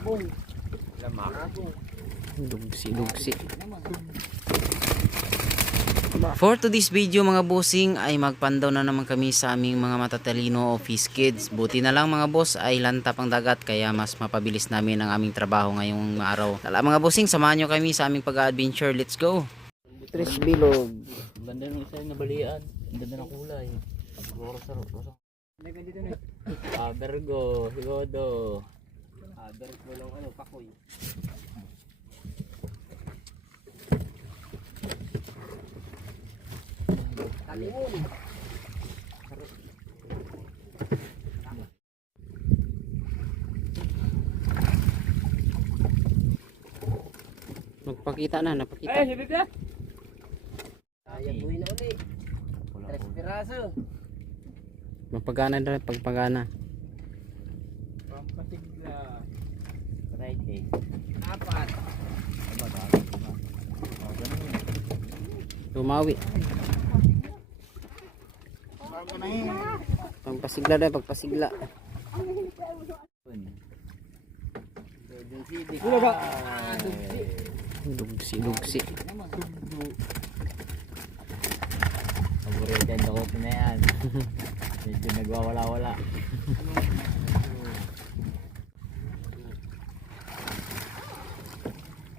Panabong. Lamak. Lugsi-lugsi. For today's video mga bossing ay magpandaw na naman kami sa aming mga matatalino office kids. Buti na lang mga boss ay lantap ang dagat kaya mas mapabilis namin ang aming trabaho ngayong araw. Tala mga bossing, samahan nyo kami sa aming pag-adventure. Let's go! Tres bilog. Ganda ng isa na balian. Ganda ng kulay. Siguro sa rosa. Ah, Virgo, Higodo. Ah, Virgo ng ano, pakoy. Talimon. Magpakita na, napakita. Eh, hibig na. Kaya buhay na uli. Tres piraso. Mapagana na pagpagana. 90. Apat. Tumawi. Pagpasigla daw, pagpasigla. Dugsi, dugsi. Paborito yung takot na yan. Medyo nagwawala-wala.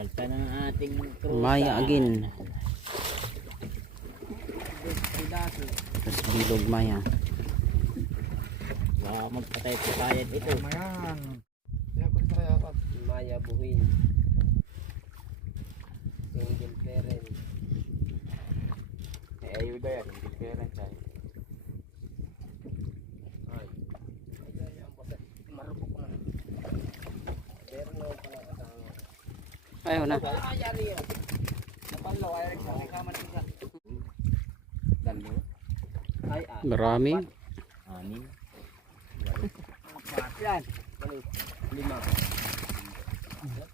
Balta ng ating kruta. Maya again. Tapos bilog maya. Baka magpatay sa kayat ito. Mayan. Maya buhin. Single parent. May ayuda yan. Hindi parents ay. Ay. Ay, ay, ang bata. Marupok na. Meron na pala kasama. Ayaw na. Ay, yari yan. Napalaw, ay, sa kasama nila. Dalo. Ay, ah. Marami. Anim. Yan. Lima.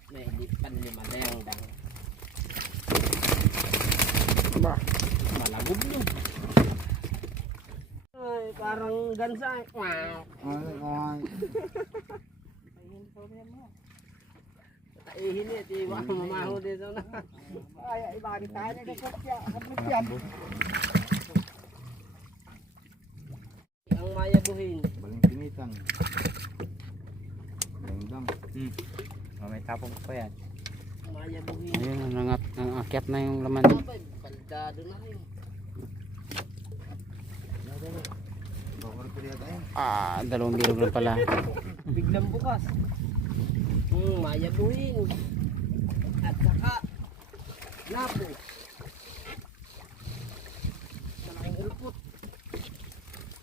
May hindi pa lima na yung dang. Ba. Malagog no. Ay, parang gansa. Ay, ay. Ihin eh, di ba mamaho dito na. Ay, bakit tayo na kapya? Kapit yan. Ang maya buhin. Baling pinitan. Baling dam. Hmm. Oh, may tapong pa yan. Maya buhin. Ayun, nangat, nangakyat na yung laman. Kaldado na rin. Ah, dalawang bilog na pala. Biglang bukas. Hmm, maya buhin. At saka, lapo. Malaking ulpot.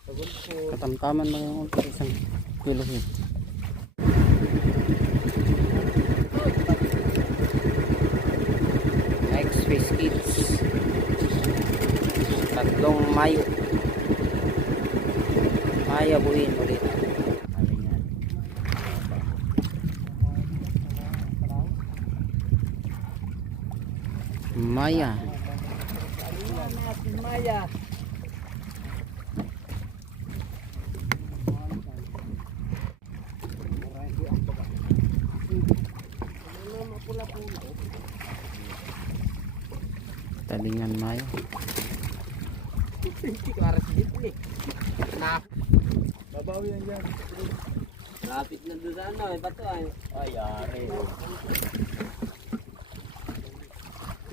Pagulpot. Katamtaman na yung isang bilog yun. Next Face Kids. Tatlong Mayo. Maya buhin ulit. Maya. Maya. Talingan Maya. Karas gitli. Na. Babawi yan dyan. Lapit na doon sa ano, eh, bato ay. Ay, ari.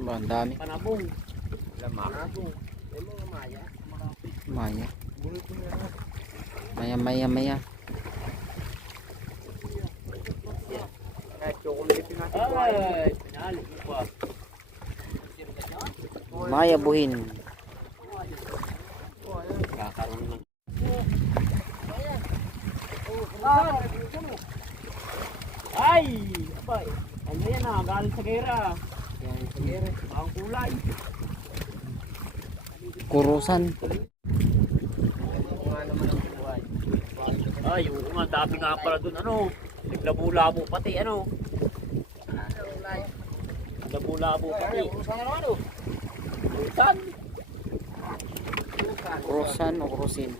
Ba, ang dami. Panabong. Lamak. Panabong. May mga maya. Maya. Maya, maya, maya. Maya buhin. Kakaroon ng Ay! eh. Ano yan ah, galing sa gera. Ang kulay. Kurusan. Ay, oo nga, dami nga pala dun, ano. Naglabo-labo pati, ano. Naglabo-labo pati. Usan. Kurusan o kurusin.